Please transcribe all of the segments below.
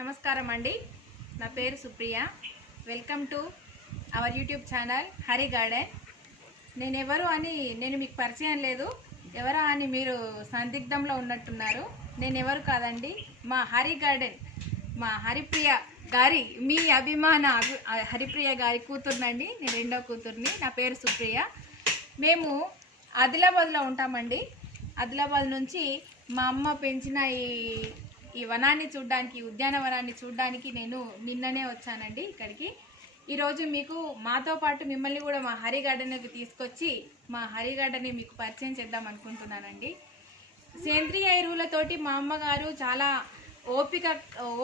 నమస్కారం అండి. నా పేరు Supriya. Welcome to our YouTube channel Hari garden. నేను మీకు పరిచయం లేదు, ఎవరా అని మీరు సందిగ్ధంలో ఉన్నట్టున్నారు. నేను ఎవరు కాదండి, మా హరి గార్డెన్, మా హరిప్రియ గారి, మీ అభిమాన హరిప్రియ గారి కూతుర్నండి. నేను రెండో కూతుర్ని. నా పేరు సుప్రియ. మేము ఆదిలాబాద్లో ఉంటామండి. ఆదిలాబాద్ నుంచి మా అమ్మ పెంచిన ఈ వనాన్ని చూడడానికి, ఉద్యానవనాన్ని చూడడానికి నేను నిన్ననే వచ్చానండి ఇక్కడికి. ఈరోజు మీకు మాతో పాటు మిమ్మల్ని కూడా మా హరి గార్డెన్కి తీసుకొచ్చి మా హరి గార్డెన్ని మీకు పరిచయం చేద్దాం అనుకుంటున్నానండి. సేంద్రియ ఎరువులతోటి మా అమ్మగారు చాలా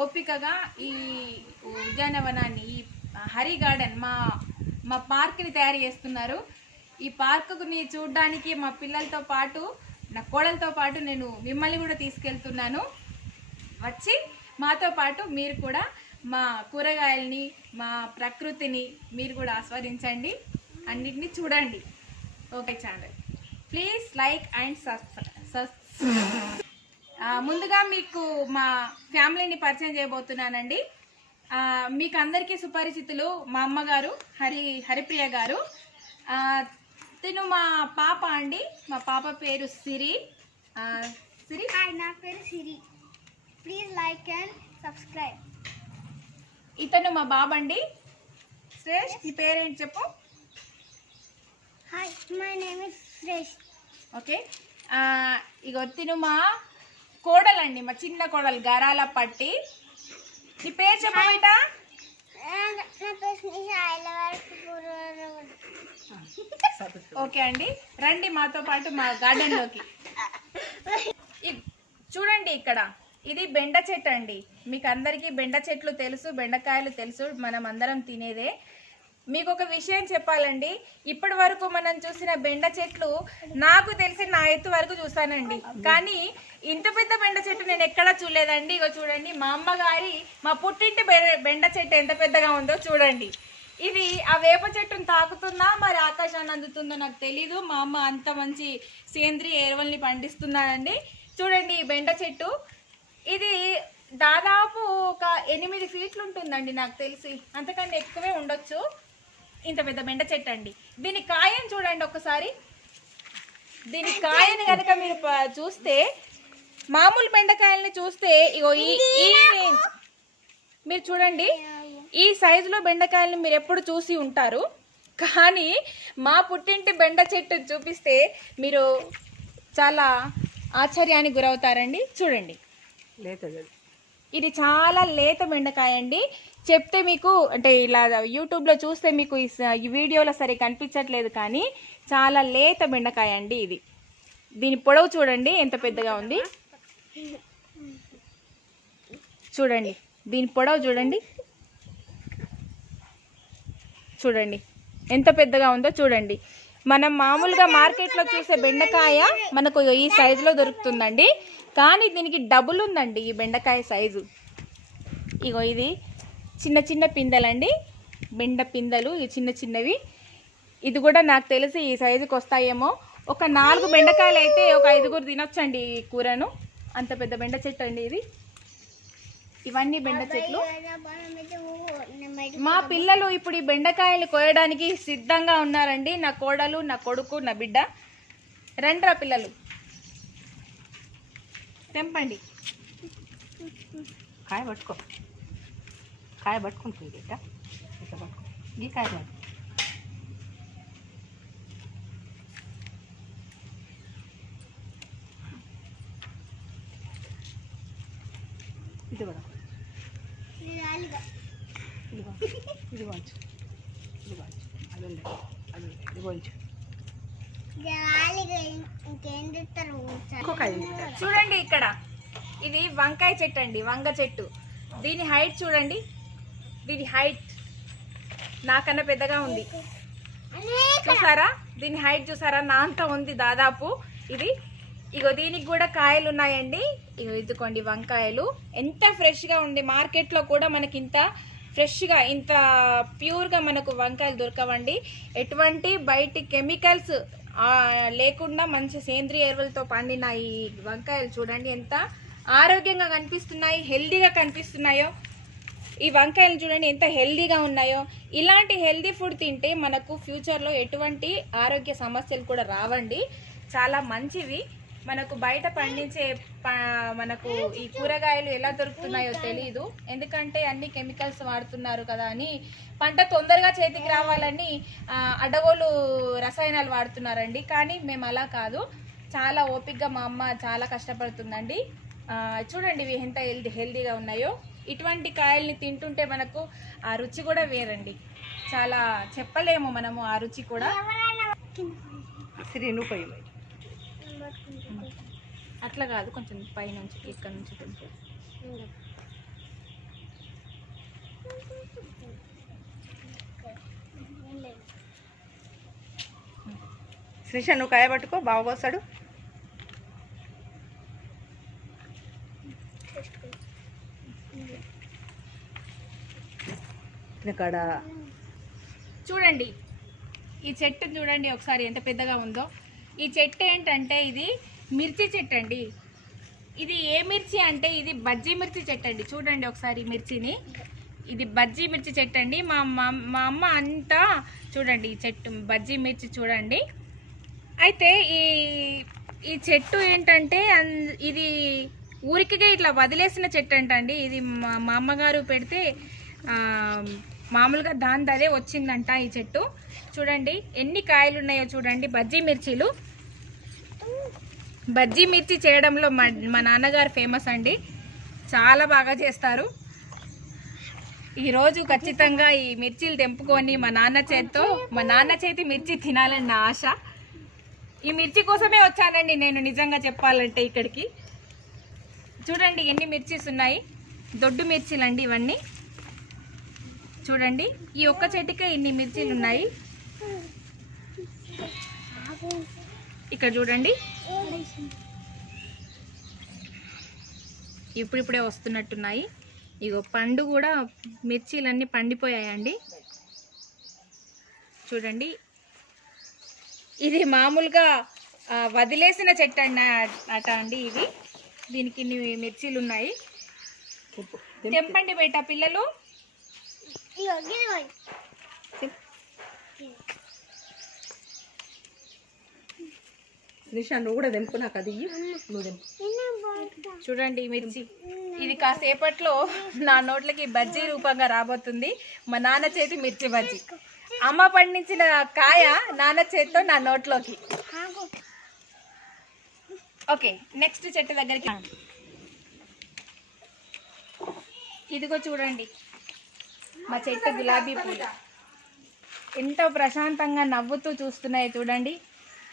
ఓపికగా ఈ ఉద్యానవనాన్ని, ఈ హరి గార్డెన్, మా పార్క్ని తయారు చేస్తున్నారు. ఈ పార్కుని చూడడానికి మా పిల్లలతో పాటు, నా కోడలతో పాటు నేను మిమ్మల్ని కూడా తీసుకెళ్తున్నాను. వచ్చి మాతో పాటు మీరు కూడా మా కూరగాయల్ని, మా ప్రకృతిని మీరు కూడా ఆస్వాదించండి, అన్నిటిని చూడండి. Okay channel, please like and subscribe. ముందుగా మీకు మా ఫ్యామిలీని పరిచయం చేయబోతున్నానండి. మీకు అందరికీ సుపరిచితులు మా అమ్మగారు హరిప్రియ గారు. తిను మా పాప అండి. మా పాప పేరు సిరి. నా పేరు Siri. Please like and subscribe. ఇతను మా బాబండి. శ్రేష్, నీ పేరేంటి చెప్పు. Hi, my name is Shresh. Okay, ఇక తిను మా కోడలండి, మా చిన్న కోడలు గరాల పట్టి. నీ పేరు చెప్పు బేట. ఓకే అండి, రండి మాతో పాటు మా గార్డెన్లోకి. చూడండి, ఇక్కడ ఇది బెండ చెట్టు అండి. మీకు అందరికీ బెండ చెట్లు తెలుసు, బెండకాయలు తెలుసు, మనం అందరం తినేదే. మీకు ఒక విషయం చెప్పాలండి, ఇప్పటి వరకు మనం చూసిన బెండ చెట్లు నాకు తెలిసి నా ఎత్తు వరకు చూసానండి, కానీ ఇంత పెద్ద బెండ చెట్టు నేను ఎక్కడా చూడలేదండి. ఇగో చూడండి, మా అమ్మగారి, మా పుట్టింటి బెండ చెట్టు ఎంత పెద్దగా ఉందో చూడండి. ఇది ఆ వేప చెట్టును తాకుతుందా, మరి ఆకాశాన్ని అందుతుందో నాకు తెలీదు. మా అమ్మ అంత మంచి సేంద్రియ ఎరువుల్ని పండిస్తున్నానండి. చూడండి, ఈ బెండ చెట్టు ఇది దాదాపు ఒక 8 ఫీట్లు ఉంటుందండి నాకు తెలిసి, అంతకంటే ఎక్కువే ఉండొచ్చు. ఇంత పెద్ద బెండ చెట్టు అండి. దీని కాయను చూడండి ఒకసారి. దీని కాయని కనుక మీరు చూస్తే, మామూలు బెండకాయలని చూస్తే ఇగో ఈ రేంజ్ మీరు చూడండి, ఈ సైజులో బెండకాయలను మీరు ఎప్పుడు చూసి ఉంటారు, కానీ మా పుట్టింటి బెండ చెట్టు చూపిస్తే మీరు చాలా ఆశ్చర్యానికి గురవుతారండి. చూడండి, ఇది చాలా లేత బెండకాయ అండి. చెప్తే మీకు, అంటే ఇలా యూట్యూబ్లో చూస్తే మీకు ఈ వీడియోలో సరే కనిపించట్లేదు, కానీ చాలా లేత బెండకాయ అండి ఇది. దీని పొడవు చూడండి ఎంత పెద్దగా ఉంది. చూడండి, దీని పొడవు చూడండి, చూడండి ఎంత పెద్దగా ఉందో చూడండి. మనం మామూలుగా మార్కెట్లో చూసే బెండకాయ మనకు ఈ సైజులో దొరుకుతుందండి, కానీ దీనికి డబుల్ ఉందండి ఈ బెండకాయ సైజు. ఇగో ఇది చిన్న చిన్న పిందెలండి, బెండ పిందెలు, ఈ చిన్న చిన్నవి. ఇది కూడా నాకు తెలిసి ఈ సైజుకి వస్తాయేమో. ఒక 4 బెండకాయలు అయితే ఒక 5గురు తినొచ్చండి ఈ కూరను. అంత పెద్ద బెండ చెట్టు అండి ఇది. ఇవన్నీ బెండ చెట్లు. మా పిల్లలు ఇప్పుడు ఈ బెండకాయలు కోయడానికి సిద్ధంగా ఉన్నారండి. నా కోడలు, నా కొడుకు, నా బిడ్డ. రండ్రా పిల్లలు, తెంపండి. కాయ పట్టుకో, కాయ పట్టుకుంటుంది బిడ్డ. ఇట్లా పట్టుకో, ఈ కాయ పట్టు. ఇది కూడా, ఇది కొంచెం, ఇది కొంచెం, అది ఉండే, అది ఉండే, ఇది కొంచెం. చూడండి, ఇక్కడ ఇది వంకాయ చెట్టు అండి, వంగ చెట్టు. దీని హైట్ చూడండి, దీని హైట్ నాకన్నా పెద్దగా ఉంది. చూసారా, దీని హైట్ చూసారా, నా అంత ఉంది దాదాపు ఇది. ఇగో దీనికి కూడా కాయలు ఉన్నాయండి. ఇగో ఇదిగోండి వంకాయలు, ఎంత ఫ్రెష్గా ఉంది. మార్కెట్లో కూడా మనకి ఇంత ఫ్రెష్గా, ఇంత ప్యూర్గా మనకు వంకాయలు దొరకవండి. ఎటువంటి బయటి కెమికల్స్ లేకుండా మంచి సేంద్రియ ఎరువులతో పండిన ఈ వంకాయలు చూడండి ఎంత ఆరోగ్యంగా కనిపిస్తున్నాయి, హెల్దీగా కనిపిస్తున్నాయో. ఈ వంకాయలు చూడండి ఎంత హెల్దీగా ఉన్నాయో. ఇలాంటి హెల్దీ ఫుడ్ తింటే మనకు ఫ్యూచర్లో ఎటువంటి ఆరోగ్య సమస్యలు కూడా రావండి. చాలా మంచివి. మనకు బయట పండించే మనకు ఈ కూరగాయలు ఎలా దొరుకుతున్నాయో తెలీదు, ఎందుకంటే అన్ని కెమికల్స్ వాడుతున్నారు కదా అని. పంట తొందరగా చేతికి రావాలని అడ్డగోలు రసాయనాలు వాడుతున్నారండి. కానీ మేము అలా కాదు, చాలా ఓపికగా మా అమ్మ చాలా కష్టపడుతుందండి. చూడండి ఇవి ఎంత హెల్దీగా ఉన్నాయో. ఇటువంటి కాయల్ని తింటుంటే మనకు ఆ రుచి కూడా వేరండి, చాలా చెప్పలేము మనము ఆ రుచి కూడా. అట్లా కాదు, కొంచెం పైనుంచి ఇక్కడ నుంచి తింటే. శ్రీష నువ్వు కాయ పట్టుకో, బాగా కోస్తాడు. ఇక్కడ చూడండి ఈ చెట్టు చూడండి ఒకసారి ఎంత పెద్దగా ఉందో. ఈ చెట్టు ఏంటంటే ఇది మిర్చి చెట్టు అండి. ఇది ఏ మిర్చి అంటే ఇది బజ్జీ మిర్చి చెట్టు అండి. చూడండి ఒకసారి మిర్చిని, ఇది బజ్జీ మిర్చి చెట్టు అండి. మా అమ్మ అంతా చూడండి ఈ చెట్టు బజ్జీ మిర్చి చూడండి. అయితే ఈ చెట్టు ఏంటంటే ఇది ఊరికిగా ఇట్లా వదిలేసిన చెట్టు అంటండి. ఇది మా అమ్మగారు పెడితే మామూలుగా దాందే వచ్చిందంట ఈ చెట్టు. చూడండి ఎన్ని కాయలు ఉన్నాయో చూడండి. బజ్జీ మిర్చీలు, బజ్జీ మిర్చి చేయడంలో మా నాన్నగారు ఫేమస్ అండి, చాలా బాగా చేస్తారు. ఈరోజు ఖచ్చితంగా ఈ మిర్చీలు తెంపుకొని మా నాన్న చేతి మిర్చి తినాలని నా ఆశ. ఈ మిర్చి కోసమే వచ్చానండి నేను నిజంగా చెప్పాలంటే ఇక్కడికి. చూడండి ఎన్ని మిర్చీస్ ఉన్నాయి, దొడ్డు మిర్చీలు అండి ఇవన్నీ. చూడండి ఈ ఒక్క చెట్టుకే ఇన్ని మిర్చీలు ఉన్నాయి. ఇక్కడ చూడండి ఇప్పుడిప్పుడే వస్తున్నట్టున్నాయి. ఇగో పండు కూడా మిర్చీలన్నీ పండిపోయాయండి. చూడండి ఇది మామూలుగా వదిలేసిన చెట్టు అట అండి ఇది. దీనికి ఇన్ని మిర్చీలు ఉన్నాయి. తెంపండి బేటా పిల్లలు. శ్రీష నువ్వు కూడా తెంపు, నాకు అది నువ్వు తెంపు. చూడండి మిర్చి, ఇది కాసేపట్లో నా నోట్లకి బజ్జీ రూపంగా రాబోతుంది. మా నాన్న చేతి మిర్చి బజ్జీ, అమ్మ పండించిన కాయ నాన్న చేతితో నా నోట్లోకి. ఓకే నెక్స్ట్ చెట్టు దగ్గరికి. ఇదిగో చూడండి మా చెట్టు గులాబీ పూలు ఎంతో ప్రశాంతంగా నవ్వుతూ చూస్తున్నాయి చూడండి.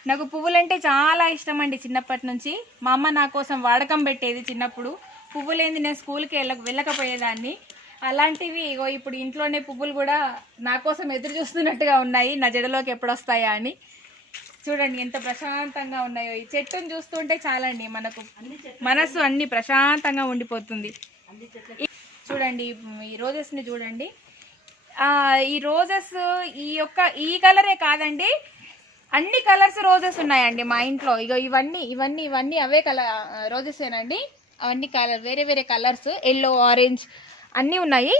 నాకు పువ్వులంటే చాలా ఇష్టం అండి చిన్నప్పటి నుంచి. మా అమ్మ నా కోసం వాడకం పెట్టేది చిన్నప్పుడు. పువ్వులేంది నేను స్కూల్కి వెళ్ళకపోయేదాన్ని. అలాంటివి ఇగో ఇప్పుడు ఇంట్లోనే పువ్వులు కూడా నా కోసం ఎదురు చూస్తున్నట్టుగా ఉన్నాయి, నా జడలోకి ఎప్పుడు వస్తాయా అని. చూడండి ఎంత ప్రశాంతంగా ఉన్నాయో. ఈ చెట్టును చూస్తుంటే చాలండి మనకు మనసు అన్ని ప్రశాంతంగా ఉండిపోతుంది. చూడండి ఈ రోజెస్ని చూడండి. ఈ రోజెస్ ఈ కలరే కాదండి, అన్ని కలర్స్ రోజెస్ ఉన్నాయండి మా ఇంట్లో. ఇగో ఇవన్నీ అవే కలర్ రోజెసేనండి. అవన్నీ కలర్ వేరే వేరే కలర్స్, ఎల్లో ఆరెంజ్ అన్నీ ఉన్నాయి.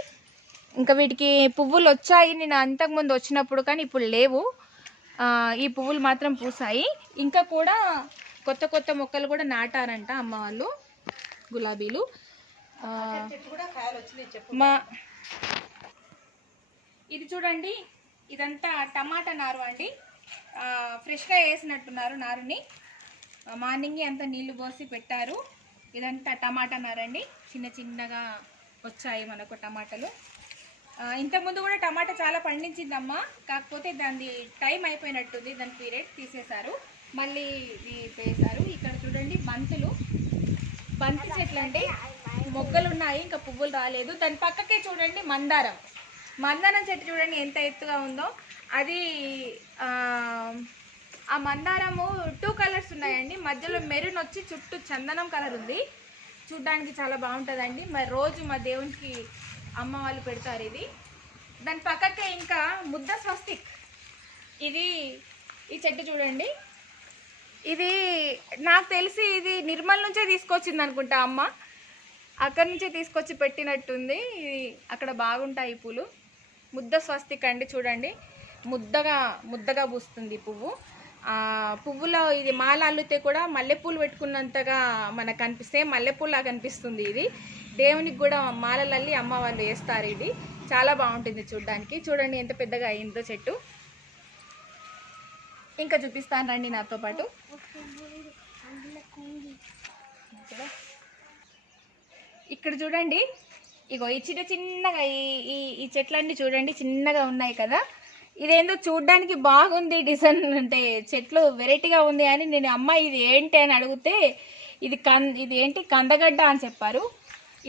ఇంకా వీటికి పువ్వులు వచ్చాయి నేను అంతకుముందు వచ్చినప్పుడు, కానీ ఇప్పుడు లేవు. ఈ పువ్వులు మాత్రం పూసాయి. ఇంకా కూడా కొత్త కొత్త మొక్కలు కూడా నాటారంట అమ్మ వాళ్ళు, గులాబీలు. ఇది చూడండి ఇదంతా టమాటా నారు అండి. ఫ్రెష్గా వేసినట్టున్నారు నారుని. మార్నింగ్ అంతా నీళ్లు పోసి పెట్టారు. ఇదంతా టమాటా నారండి, చిన్న చిన్నగా వచ్చాయి మనకు టమాటాలు. ఇంతకుముందు కూడా టమాటా చాలా పండించిందమ్మా, కాకపోతే దాని టైం అయిపోయినట్టుంది, దాని పీరియడ్ తీసేశారు, మళ్ళీ వేసారు. ఇక్కడ చూడండి బంతి చెట్లు అండి, మొగ్గలు ఉన్నాయి ఇంకా పువ్వులు రాలేదు. దాని పక్కకే చూడండి మందారం చెట్టు చూడండి ఎంత ఎత్తుగా ఉందో. అది ఆ మందారము 2 కలర్స్ ఉన్నాయండి, మధ్యలో మెరూన్ వచ్చి చుట్టూ చందనం కలర్ ఉంది. చూడ్డానికి చాలా బాగుంటుందండి. మరి రోజు మా దేవునికి అమ్మ వాళ్ళు పెడతారు ఇది. దాని పక్కకే ఇంకా ముద్ద స్వస్తిక్, ఇది ఈ చెట్టు చూడండి. ఇది నాకు తెలిసి ఇది నిర్మల్ నుంచే తీసుకొచ్చింది అనుకుంటా అమ్మ. అక్కడి నుంచి తీసుకొచ్చి పెట్టినట్టుంది. ఇది అక్కడ బాగుంటాయి పూలు. ముద్ద స్వస్తిక్ అండి, చూడండి ముద్దగా ముద్దగా పూస్తుంది ఈ పువ్వు. పువ్వులో ఇది మాల అల్లితే కూడా మల్లెపూలు పెట్టుకున్నంతగా మనకు కనిపిస్తే మల్లెపూలా కనిపిస్తుంది. ఇది దేవునికి కూడా మాలలు అల్లి అమ్మ వాళ్ళు వేస్తారు. ఇది చాలా బాగుంటుంది చూడడానికి. చూడండి ఎంత పెద్దగా అయిందో చెట్టు. ఇంకా చూపిస్తాను రండి నాతో పాటు. ఇక్కడ చూడండి, ఇగో ఈ చిన్నగా ఈ చెట్లన్నీ చూడండి చిన్నగా ఉన్నాయి కదా. ఇదేందో చూడ్డానికి బాగుంది డిజైన్, అంటే చెట్లు వెరైటీగా ఉంది అని నేను అమ్మ ఇది ఏంటి అని అడిగితే ఇది ఏంటి కందగడ్డ అని చెప్పారు.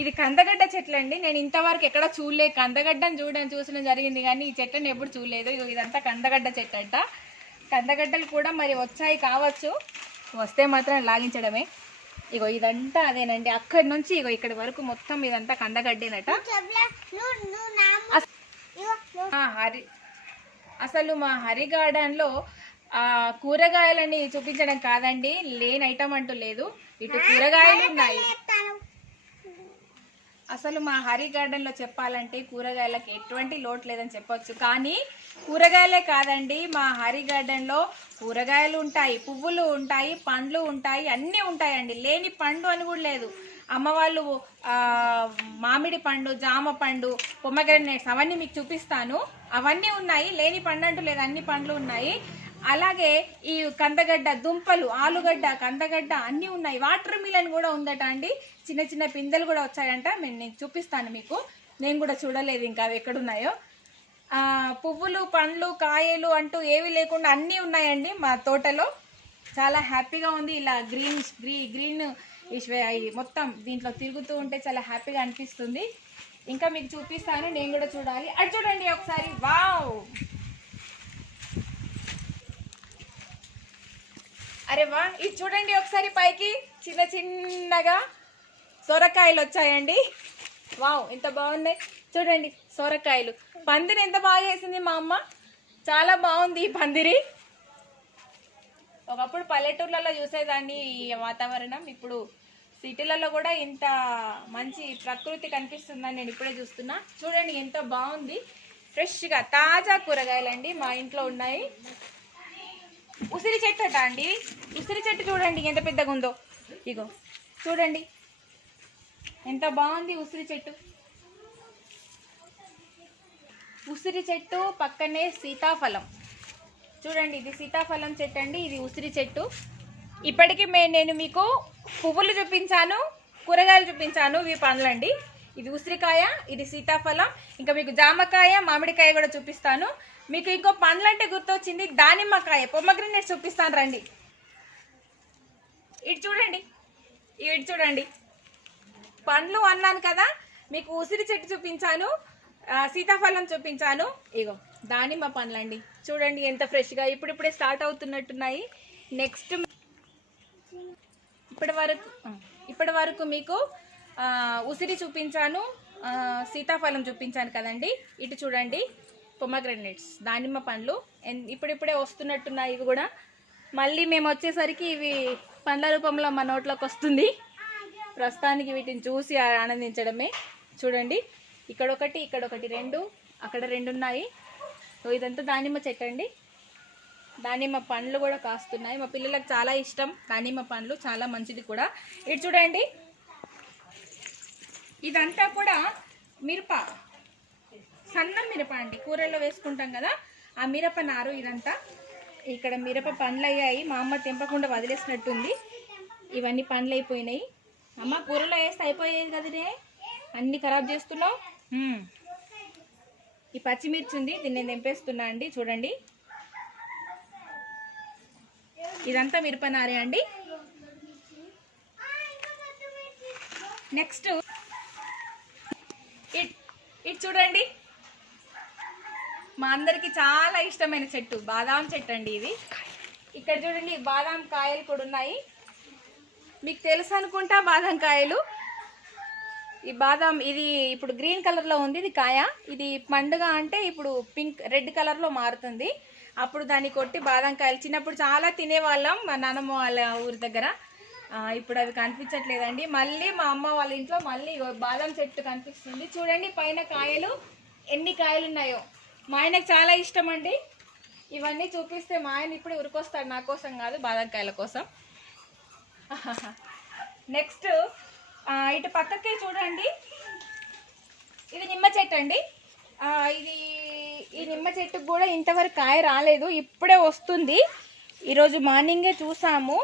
ఇది కందగడ్డ చెట్లు అండి. నేను ఇంతవరకు ఎక్కడ చూడలేదు, కందగడ్డని చూసడం జరిగింది కానీ ఈ చెట్లను ఎప్పుడు చూడలేదు. ఇగో ఇదంతా కందగడ్డ చెట్టు అంట. కందగడ్డలు కూడా మరి వచ్చాయి కావచ్చు, వస్తే మాత్రం లాగించడమే. ఇగో ఇదంతా అదేనండి, అక్కడి నుంచి ఇగో ఇక్కడి వరకు మొత్తం ఇదంతా కందగడ్డేనట. అసలు మా హరి గార్డెన్లో కూరగాయలని చూపించడం కాదండి, లేని ఐటమ్ అంటూ లేదు. ఇటు కూరగాయలు ఉన్నాయి. అసలు మా హరి గార్డెన్లో చెప్పాలంటే కూరగాయలకు ఎటువంటి లోటు లేదని చెప్పొచ్చు. కానీ కూరగాయలే కాదండి, మా హరి గార్డెన్లో కూరగాయలు ఉంటాయి, పువ్వులు ఉంటాయి, పండ్లు ఉంటాయి, అన్నీ ఉంటాయండి. లేని పండు అని కూడా లేదు. అమ్మ వాళ్ళు మామిడి పండు, జామ పండు, పొమగ్రనేట్స్ అవన్నీ మీకు చూపిస్తాను. అవన్నీ ఉన్నాయి, లేని పండు అంటూ లేదు, అన్ని పండ్లు ఉన్నాయి. అలాగే ఈ కందగడ్డ, దుంపలు, ఆలుగడ్డ, కందగడ్డ అన్నీ ఉన్నాయి. వాటర్ మిలన్ కూడా ఉందట అండి. చిన్న చిన్న పిందెలు కూడా వచ్చాయంట. నేను చూపిస్తాను మీకు, నేను కూడా చూడలేదు ఇంకా అవి ఎక్కడున్నాయో. పువ్వులు, పండ్లు, కాయలు అంటూ ఏవి లేకుండా అన్నీ ఉన్నాయండి మా తోటలో. చాలా హ్యాపీగా ఉంది. ఇలా గ్రీన్ మొత్తం దీంట్లో తిరుగుతూ ఉంటే చాలా హ్యాపీగా అనిపిస్తుంది. ఇంకా మీకు చూపిస్తాను, నేను కూడా చూడాలి. అది చూడండి ఒకసారి, వావ్, అరే వా, ఇది చూడండి ఒకసారి పైకి చిన్నగా సొరకాయలు వచ్చాయండి. వావ్, ఎంత బాగున్నాయి చూడండి సొరకాయలు. పందిరి ఎంత బాగా వేసింది మా అమ్మ, చాలా బాగుంది ఈ పందిరి. ఒకప్పుడు పల్లెటూర్లలో చూసేదాన్ని ఈ వాతావరణం, ఇప్పుడు సిటీలలో కూడా ఇంత మంచి ప్రకృతి కనిపిస్తుందని నేను ఇప్పుడే చూస్తున్నా. చూడండి ఎంత బాగుంది, ఫ్రెష్గా తాజా కూరగాయలండి మా ఇంట్లో ఉన్నాయి. ఉసిరి చెట్టు అట అండి, ఉసిరి చెట్టు చూడండి ఎంత పెద్దగా ఉందో. ఇగో చూడండి ఎంత బాగుంది ఉసిరి చెట్టు. ఉసిరి చెట్టు పక్కనే సీతాఫలం. చూడండి ఇది సీతాఫలం చెట్టు అండి, ఇది ఉసిరి చెట్టు. ఇప్పటికీ నేను మీకు పువ్వులు చూపించాను, కూరగాయలు చూపించాను, ఇవి పండ్లండి. ఇది ఉసిరికాయ, ఇది సీతాఫలం, ఇంకా మీకు జామకాయ, మామిడికాయ కూడా చూపిస్తాను. మీకు ఇంకో పండ్లు అంటే గుర్తొచ్చింది, దానిమ్మకాయ, పొమగ్రనేట్ చూపిస్తాను రండి. ఇటు చూడండి, ఇటు చూడండి, పండ్లు అన్నాను కదా, మీకు ఉసిరి చెట్టు చూపించాను, సీతాఫలం చూపించాను. ఇగో దానిమ్మ పండ్లండి, చూడండి ఎంత ఫ్రెష్గా ఇప్పుడిప్పుడే స్టార్ట్ అవుతున్నట్టున్నాయి. నెక్స్ట్ ఇప్పటి వరకు మీకు ఉసిరి చూపించాను, సీతాఫలం చూపించాను కదండి. ఇటు చూడండి పొమగ్రనేట్స్, దానిమ్మ పండ్లు ఇప్పుడిప్పుడే వస్తున్నట్టున్నాయి. ఇవి కూడా మళ్ళీ మేము వచ్చేసరికి ఇవి పండ్ల రూపంలో మా నోట్లోకి వస్తుంది. ప్రస్తుతానికి వీటిని చూసి ఆనందించడమే. చూడండి ఇక్కడొకటి, ఇక్కడొకటి, రెండు, అక్కడ రెండు ఉన్నాయి. ఇదంతా దానిమ్మ చెట్టు అండి. దానిమ్మ పండ్లు కూడా కాస్తున్నాయి. మా పిల్లలకు చాలా ఇష్టం దానిమ్మ పండ్లు, చాలా మంచిది కూడా. ఇటు చూడండి ఇదంతా కూడా మిరప, సన్న మిరప అండి, కూరల్లో వేసుకుంటాం కదా ఆ మిరప నారు. ఇదంతా ఇక్కడ మిరప పండ్లు అయ్యాయి, మా అమ్మ తెంపకుండా వదిలేసినట్టుంది. ఇవన్నీ పండ్లు అయిపోయినాయి. అమ్మ కూరలో వేస్తే అయిపోయేది కదనే, అన్ని ఖరాబ్ చేస్తున్నావు. ఈ పచ్చిమిర్చి ఉంది, దీన్ని నేను తెంపేస్తున్నా అండి. చూడండి ఇదంతా మిరపనారే అండి. నెక్స్ట్ ఇటు చూడండి, మా అందరికి చాలా ఇష్టమైన చెట్టు, బాదాం చెట్టు అండి ఇది. ఇక్కడ చూడండి బాదాం కాయలు కూడా ఉన్నాయి. మీకు తెలుసు అనుకుంటా బాదాం కాయలు. ఈ బాదాం ఇది ఇప్పుడు గ్రీన్ కలర్లో ఉంది, ఇది కాయ. ఇది పండుగ అంటే ఇప్పుడు పింక్, రెడ్ కలర్లో మారుతుంది. అప్పుడు దాన్ని కొట్టి బాదం కాయలు చిన్నప్పుడు చాలా తినేవాళ్ళం మా నాన్నమ్మ వాళ్ళ ఊరి దగ్గర. ఇప్పుడు అవి కనిపించట్లేదండి. మళ్ళీ మా అమ్మ వాళ్ళ ఇంట్లో మళ్ళీ ఇగో బాదం చెట్టు కనిపిస్తుంది. చూడండి పైన కాయలు ఎన్ని కాయలు ఉన్నాయో. మా ఆయనకు చాలా ఇష్టం అండి. ఇవన్నీ చూపిస్తే మా ఆయన ఇప్పుడు ఉరికొస్తాడు, నా కోసం కాదు, బాదం కాయల కోసం. నెక్స్ట్ ఇటు పక్కకే చూడండి, ఇది నిమ్మ చెట్టు అండి. ఈ నిమ్మ చెట్టుకు కూడా ఇంతవరకు కాయ రాలేదు, ఇప్పుడే వస్తుంది. ఈరోజు మార్నింగే చూసాము.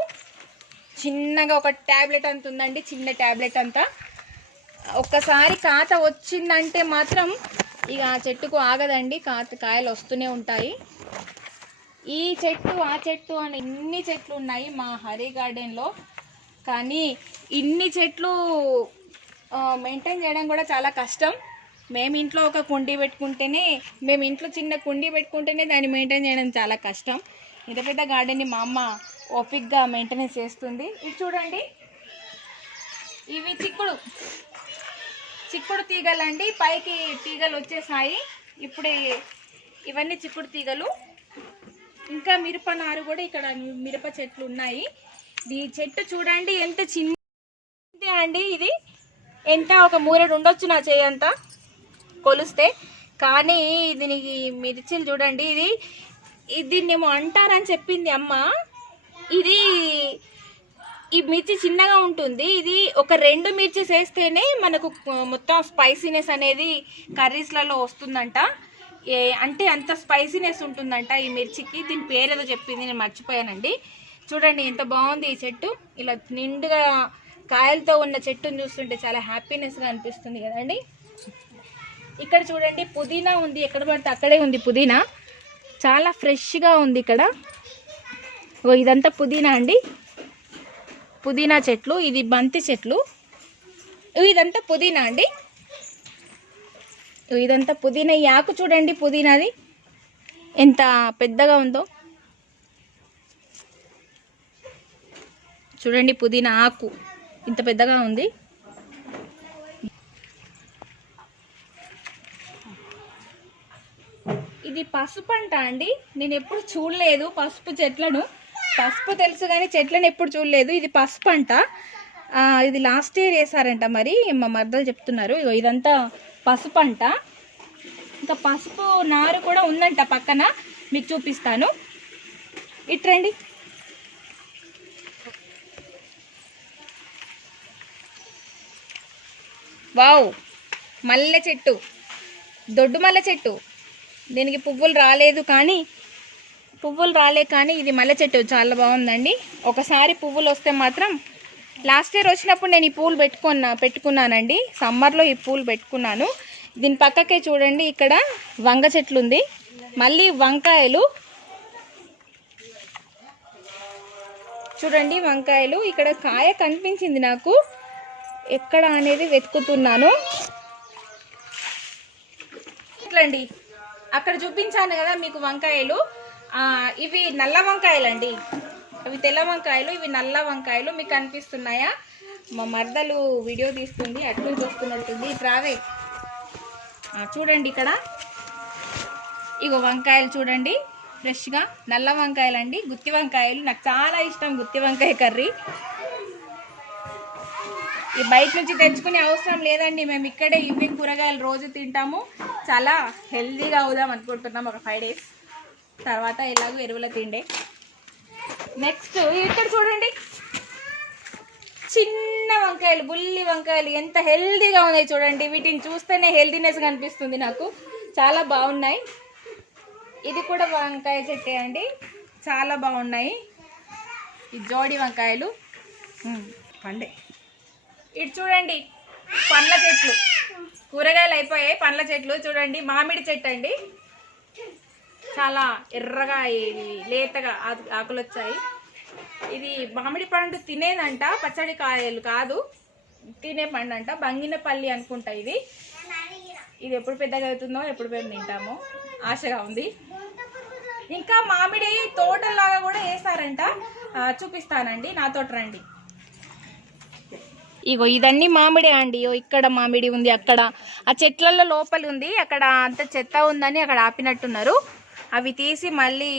చిన్నగా ఒక ట్యాబ్లెట్ అంత ఉందండి, చిన్న ట్యాబ్లెట్ అంతా. ఒక్కసారి కాత వచ్చిందంటే మాత్రం ఇక ఆ చెట్టుకు ఆగదండి, కాయలు వస్తూనే ఉంటాయి. ఈ చెట్టు ఆ చెట్టు అని ఇన్ని చెట్లు ఉన్నాయి మా హరి గార్డెన్లో. కానీ ఇన్ని చెట్లు మెయింటైన్ చేయడం కూడా చాలా కష్టం. మేము ఇంట్లో ఒక కుండీ పెట్టుకుంటేనే, చిన్న కుండీ పెట్టుకుంటేనే దాన్ని మెయింటైన్ చేయడం చాలా కష్టం. ఇంత పెద్ద గార్డెన్ని మా అమ్మ ఓపిక్గా మెయింటెనెన్స్ చేస్తుంది. ఇది చూడండి, ఇవి చిక్కుడు తీగలండి. పైకి తీగలు వచ్చేసాయి ఇప్పుడే. ఇవన్నీ చిక్కుడు తీగలు. ఇంకా మిరప నారు కూడా ఇక్కడ మిరప చెట్లు ఉన్నాయి. ఈ చెట్టు చూడండి ఎంత చిన్న అండి. ఇది ఎంత ఒక మూరెడు ఉండొచ్చు నా చేయంతా కొలిస్తే. కానీ దీనికి మిర్చిలు చూడండి, దీన్నేమో అంటారని చెప్పింది అమ్మ. ఈ మిర్చి చిన్నగా ఉంటుంది. ఇది ఒక 2 మిర్చి వేస్తేనే మనకు మొత్తం స్పైసీనెస్ అనేది కర్రీస్లలో వస్తుందంట. అంటే అంత స్పైసీనెస్ ఉంటుందంట ఈ మిర్చికి. దీని పేరేదో చెప్పింది, నేను మర్చిపోయానండి. చూడండి ఎంత బాగుంది ఈ చెట్టు. ఇలా నిండుగా కాయలతో ఉన్న చెట్టును చూస్తుంటే చాలా హ్యాపీనెస్గా అనిపిస్తుంది కదండి. ఇక్కడ చూడండి పుదీనా ఉంది, ఎక్కడ పడితే అక్కడే ఉంది పుదీనా. చాలా ఫ్రెష్గా ఉంది ఇక్కడ. ఇదంతా పుదీనా అండి, పుదీనా చెట్లు. ఇది బంతి చెట్లు. ఇదంతా పుదీనా అండి, ఇదంతా పుదీనా. ఈ ఆకు చూడండి పుదీనాది ఎంత పెద్దగా ఉందో. చూడండి పుదీనా ఆకు ఇంత పెద్దగా ఉంది. ఇది పసుపు అంట అండి. నేను ఎప్పుడు చూడలేదు పసుపు చెట్లను. పసుపు తెలుసు కానీ చెట్లను ఎప్పుడు చూడలేదు. ఇది పసుపు అంట. ఇది లాస్ట్ ఇయర్ వేసారంట, మరి మా మర్దలు చెప్తున్నారు. ఇదంతా పసుపు అంట. ఇంకా పసుపు నారు కూడా ఉందంట పక్కన, మీకు చూపిస్తాను. ఇట్రండి. వావ్, మల్లె చెట్టు, దొడ్డు మల్లె చెట్టు. దీనికి పువ్వులు రాలేదు కానీ ఇది మల్లె చెట్టు చాలా బాగుందండి. ఒకసారి పువ్వులు వస్తే మాత్రం, లాస్ట్ ఇయర్ వచ్చినప్పుడు నేను ఈ పూలు పెట్టుకున్నానండి. సమ్మర్లో ఈ పూలు పెట్టుకున్నాను. దీని పక్కకే చూడండి ఇక్కడ వంగ చెట్లు ఉంది, మళ్ళీ వంకాయలు చూడండి, వంకాయలు. ఇక్కడ కాయ కనిపించింది నాకు, ఎక్కడ అనేది వెతుకుతున్నాను. ఇట్లండి, అక్కడ చూపించాను కదా మీకు వంకాయలు. ఇవి నల్ల వంకాయలు అండి, అవి తెల్ల వంకాయలు, ఇవి నల్ల వంకాయలు. మీకు కనిపిస్తున్నాయా? మా మరదలు వీడియో తీస్తుంది, అట్లు చూస్తున్నట్టుంది. ట్రావే చూడండి ఇక్కడ, ఇగో వంకాయలు చూడండి ఫ్రెష్గా, నల్ల వంకాయలు అండి, గుత్తి వంకాయలు. నాకు చాలా ఇష్టం గుత్తి వంకాయ కర్రీ. ఈ బయట నుంచి తెచ్చుకునే అవసరం లేదండి, మేము ఇక్కడే ఇవి కూరగాయలు రోజు తింటాము. చాలా హెల్తీగా అవుదాం అనుకుంటున్నాం ఒక 5 days తర్వాత. ఎలాగో ఎరువుల తిండే. నెక్స్ట్ ఇక్కడ చూడండి చిన్న వంకాయలు, బుల్లి వంకాయలు ఎంత హెల్తీగా ఉన్నాయి చూడండి. వీటిని చూస్తేనే హెల్తీనెస్ కనిపిస్తుంది నాకు, చాలా బాగున్నాయి. ఇది కూడా వంకాయ చెట్టే అండి, చాలా బాగున్నాయి. ఈ జోడి వంకాయలు పండే. ఇటు చూడండి పండ్ల చెట్లు, కూరగాయలు అయిపోయాయి, పండ్ల చెట్లు చూడండి. మామిడి చెట్టు అండి, చాలా ఎర్రగా లేతగా ఆకులు వచ్చాయి. ఇది మామిడి పండు తినేదంట, పచ్చడి కాయలు కాదు, తినే పండు అంట. బంగినపల్లి అనుకుంటా ఇది. ఇది ఎప్పుడు పెద్దగా అవుతుందో, ఎప్పుడు మేము తింటామో ఆశగా ఉంది. ఇంకా మామిడి తోటలాగా కూడా వేసారంట, చూపిస్తానండి, నాతో రండి. ఇగో ఇదన్నీ మామిడి అండి. ఇక్కడ మామిడి ఉంది, అక్కడ ఆ చెట్లలో లోపలి ఉంది, అక్కడ అంత చెత్త ఉందని అక్కడ ఆపినట్టున్నారు. అవి తీసి మళ్ళీ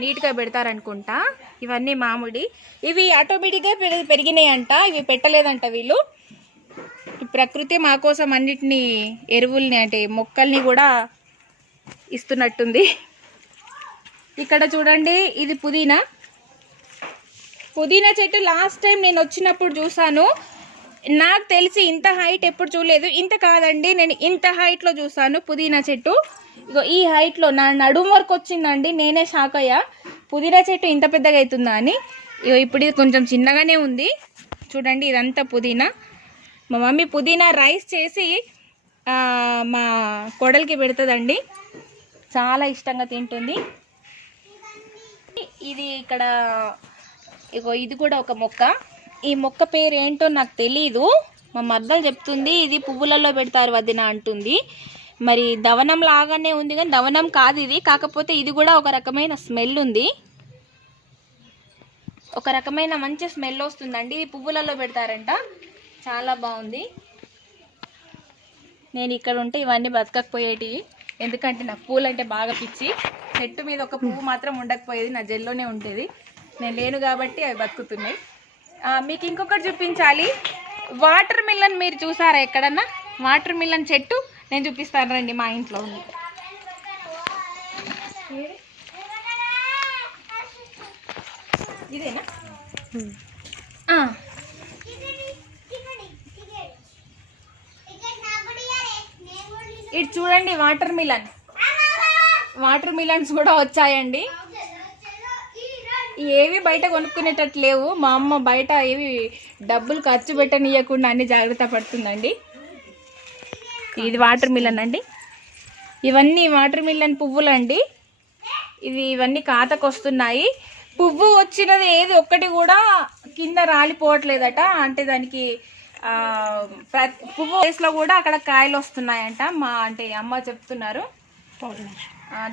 నీట్గా పెడతారనుకుంటా. ఇవన్నీ మామిడి, ఇవి ఆటోమేటిక్గా పెరిగినాయి అంట, ఇవి పెట్టలేదంట వీళ్ళు. ఈ ప్రకృతి మా కోసం అన్నిటినీ ఎరువుల్ని అంటే మొక్కల్ని కూడా ఇస్తున్నట్టుంది. ఇక్కడ చూడండి, ఇది పుదీనా చెట్టు. లాస్ట్ టైం నేను వచ్చినప్పుడు చూసాను, నాకు తెలిసి ఇంత హైట్ ఎప్పుడు చూడలేదు. ఇంత కాదండి, నేను ఇంత హైట్లో చూసాను పుదీనా చెట్టు. ఇగో ఈ హైట్లో నా నడుము వరకు వచ్చిందండి. నేనే షాక్ అయ్యా, పుదీనా చెట్టు ఇంత పెద్దగా అవుతుందా అని. ఇగో ఇప్పుడు ఇది కొంచెం చిన్నగానే ఉంది. చూడండి, ఇదంతా పుదీనా. మా మమ్మీ పుదీనా రైస్ చేసి మా కోడలికి పెడుతుందండి, చాలా ఇష్టంగా తింటుంది. ఇది ఇక్కడ ఇగో ఇది కూడా ఒక మొక్క. ఈ మొక్క పేరు ఏంటో నాకు తెలీదు, మా మర్దలు చెప్తుంది. ఇది పువ్వులలో పెడతారు వదిన అంటుంది. మరి దవనం లాగానే ఉంది కానీ దవనం కాదు ఇది. కాకపోతే ఇది కూడా ఒక రకమైన స్మెల్ ఉంది, ఒక రకమైన మంచి స్మెల్ వస్తుందండి. ఇది పువ్వులలో పెడతారంట, చాలా బాగుంది. నేను ఇక్కడ ఉంటే ఇవన్నీ బతకకపోయేటివి, ఎందుకంటే నాకు పూలు అంటే బాగా పిచ్చి. చెట్టు మీద ఒక పువ్వు మాత్రం ఉండకపోయేది, నా జెల్లోనే ఉండేది. నేను లేను కాబట్టి అవి బతుకుతున్నాయి. మీకు ఇంకొకటి చూపించాలి. వాటర్ మిలన్ మీరు చూసారా ఎక్కడన్నా? వాటర్ మిలన్ చెట్టు నేను చూపిస్తాను రండి, మా ఇంట్లో ఉంది. ఇదేనా? ఇటు చూడండి, వాటర్ మిలన్స్ కూడా వచ్చాయండి. ఏవి బయట కొనుక్కునేటట్టు లేవు. మా అమ్మ బయట ఏవి డబ్బులు ఖర్చు పెట్టనీయకుండా అన్ని జాగ్రత్త పడుతుందండి. ఇది వాటర్ మిలన్ అండి, ఇవన్నీ వాటర్ మిలన్ పువ్వులు అండి. ఇవన్నీ కాతకు వస్తున్నాయి. పువ్వు వచ్చినది ఏది ఒక్కటి కూడా కింద రాలిపోవట్లేదట. అంటే దానికి పువ్వు వయసులో కూడా అక్కడ కాయలు వస్తున్నాయంట. అంటే అమ్మ చెప్తున్నారు,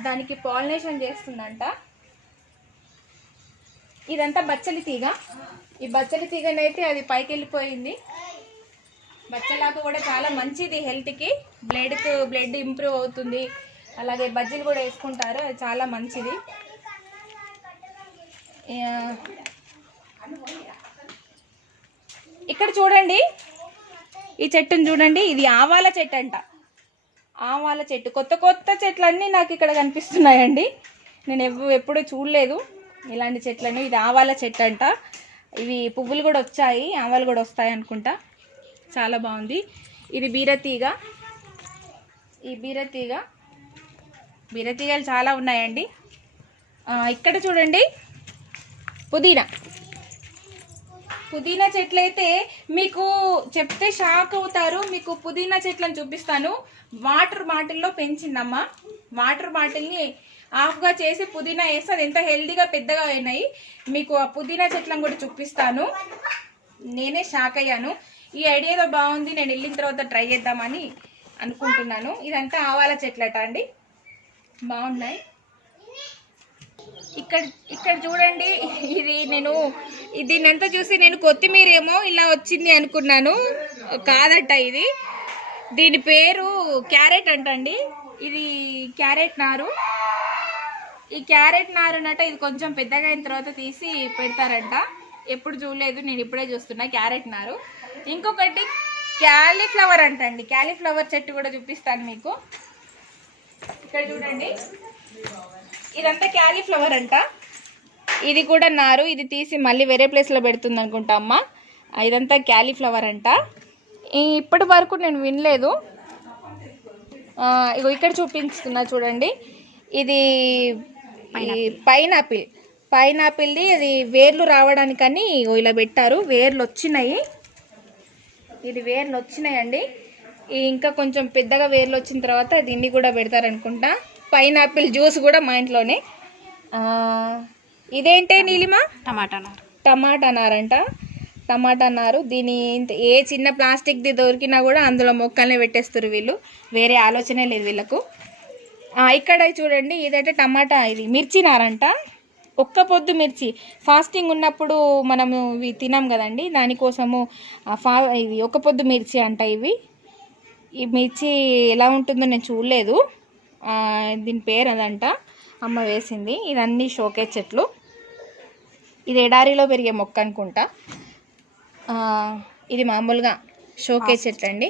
దానికి పాలినేషన్ చేస్తుందంట. ఇదంతా బచ్చలి తీగ. ఈ బచ్చలి తీగనైతే అది పైకి వెళ్ళిపోయింది. బచ్చలాకు కూడా చాలా మంచిది హెల్త్కి, బ్లడ్ ఇంప్రూవ్ అవుతుంది. అలాగే బజ్జీలు కూడా వేసుకుంటారు, అది చాలా మంచిది. ఇక్కడ చూడండి, ఈ చెట్టును చూడండి, ఇది ఆవాల చెట్టు అంట. ఆవాల చెట్టు, కొత్త చెట్లన్నీ నాకు ఇక్కడ కనిపిస్తున్నాయండి. నేను ఎప్పుడూ చూడలేదు ఇలాంటి చెట్లను. ఇది ఆవాల చెట్టు అంట. ఇవి పువ్వులు కూడా వచ్చాయి, ఆవాలు కూడా వస్తాయి అనుకుంటా. చాలా బాగుంది. ఇది బీరతీగ. ఈ బీరతీగలు చాలా ఉన్నాయండి. ఇక్కడ చూడండి, పుదీనా చెట్లు అయితే మీకు చెప్తే షాక్ అవుతారు. మీకు పుదీనా చెట్లను చూపిస్తాను. వాటర్ బాటిల్లో పెంచిందమ్మ. వాటర్ బాటిల్ని ఆఫ్గా చేసి పుదీనా వేస్తే అది ఎంత హెల్దీగా పెద్దగా అయినాయి. మీకు ఆ పుదీనా చెట్లను కూడా చూపిస్తాను. నేనే షాక్ అయ్యాను. ఈ ఐడియాలో బాగుంది, నేను వెళ్ళిన తర్వాత ట్రై చేద్దామని అనుకుంటున్నాను. ఇదంతా ఆవాల చెట్లట అండి, బాగున్నాయి. ఇక్కడ చూడండి, దీన్నంతా చూసి నేను కొత్తిమీర ఏమో ఇలా వచ్చింది అనుకున్నాను. కాదట, దీని పేరు క్యారెట్ అంటండి. ఇది క్యారెట్ నారు. ఈ క్యారెట్ నారునట ఇది కొంచెం పెద్దగా అయిన తర్వాత తీసి పెడతారంట. ఎప్పుడు చూడలేదు, నేను ఇప్పుడే చూస్తున్నా క్యారెట్ నారు. ఇంకొకటి క్యాలీఫ్లవర్ అంటండి. క్యాలీఫ్లవర్ చెట్టు కూడా చూపిస్తాను మీకు. ఇక్కడ చూడండి, ఇదంతా క్యాలీఫ్లవర్ అంట. ఇది కూడా నారు. ఇది తీసి మళ్ళీ వేరే ప్లేస్లో పెడుతుంది అనుకుంటా అమ్మ. ఇదంతా క్యాలీఫ్లవర్ అంట. ఇప్పటి వరకు నేను వినలేదు. ఇగో ఇక్కడ చూపిస్తున్నా చూడండి, ఇది పైనాపిల్ది. అది వేర్లు రావడానికని ఇలా పెట్టారు. వేర్లు వచ్చినాయి. ఇది వేర్లు వచ్చినాయండి. ఇంకా కొంచెం పెద్దగా వేర్లు వచ్చిన తర్వాత దీన్ని కూడా పెడతారనుకుంటా. పైనాపిల్ జ్యూస్ కూడా మా ఇంట్లోనే. ఇదేంటే నీలిమా? టమాటా నారంట. టమాటా నారు. దీని ఏ చిన్న ప్లాస్టిక్ది దొరికినా కూడా అందులో మొక్కల్ని పెట్టేస్తారు వీళ్ళు. వేరే ఆలోచనే లేదు వీళ్ళకు. ఇక్కడ చూడండి, ఇదైతే టమాటా, ఇది మిర్చి నారంట. ఒక్క పొద్దు మిర్చి, ఫాస్టింగ్ ఉన్నప్పుడు మనము ఇవి తినాం కదండి, దానికోసము ఇది ఒక్క పొద్దు మిర్చి అంట. ఈ మిర్చి ఎలా ఉంటుందో నేను చూడలేదు. దీని పేరు అదంట. అమ్మ వేసింది. ఇదన్నీ షోకేస్ చెట్లు. ఇది ఎడారిలో పెరిగే మొక్క అనుకుంటా. ఇది మామూలుగా షోకేస్ చెట్లు అండి,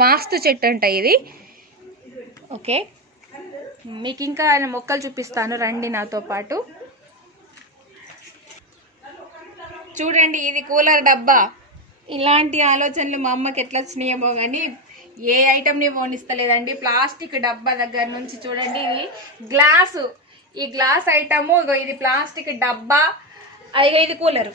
వాస్తు చెట్టు అంట ఇది. ఓకే, మీకు ఇంకా మొక్కలు చూపిస్తాను, రండి నాతో పాటు. చూడండి, ఇది కూలర్ డబ్బా. ఇలాంటి ఆలోచనలు మా అమ్మకి ఎట్లా వచ్చినాయేమో కానీ ఏ ఐటమ్ని పోనిస్తలేదండి. ప్లాస్టిక్ డబ్బా దగ్గర నుంచి చూడండి, ఇది గ్లాసు, ఈ గ్లాస్ ఐటము, ఇది ప్లాస్టిక్ డబ్బా, అదిగో ఇది కూలరు.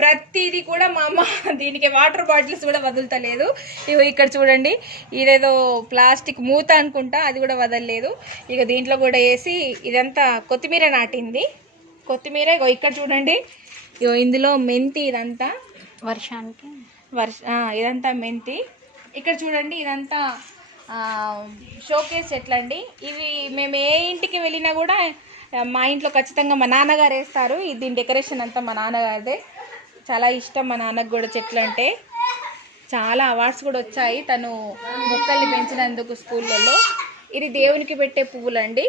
ప్రతిదీ కూడా మా అమ్మ దీనికి వాటర్ బాటిల్స్ కూడా వదులుతలేదు. ఇగో ఇక్కడ చూడండి, ఇదేదో ప్లాస్టిక్ మూత అనుకుంటా, అది కూడా వదలలేదు. ఇక దీంట్లో కూడా వేసి ఇదంతా కొత్తిమీర నాటింది. కొత్తిమీర ఇగో ఇక్కడ చూడండి, ఇగో ఇందులో మెంతి, ఇదంతా వర్షానికి ఇదంతా మెంతి. ఇక్కడ చూడండి, ఇదంతా షోకేస్ చెట్లండి. ఇవి మేము ఏ ఇంటికి వెళ్ళినా కూడా మా ఇంట్లో ఖచ్చితంగా మా నాన్నగారు వేస్తారు. దీని డెకరేషన్ అంతా మా నాన్నగారిదే. చాలా ఇష్టం మా నాన్నకు కూడా చెట్లు అంటే. చాలా అవార్డ్స్ కూడా వచ్చాయి తను మొక్కల్ని పెంచినందుకు స్కూళ్ళల్లో. ఇది దేవునికి పెట్టే పువ్వులండి.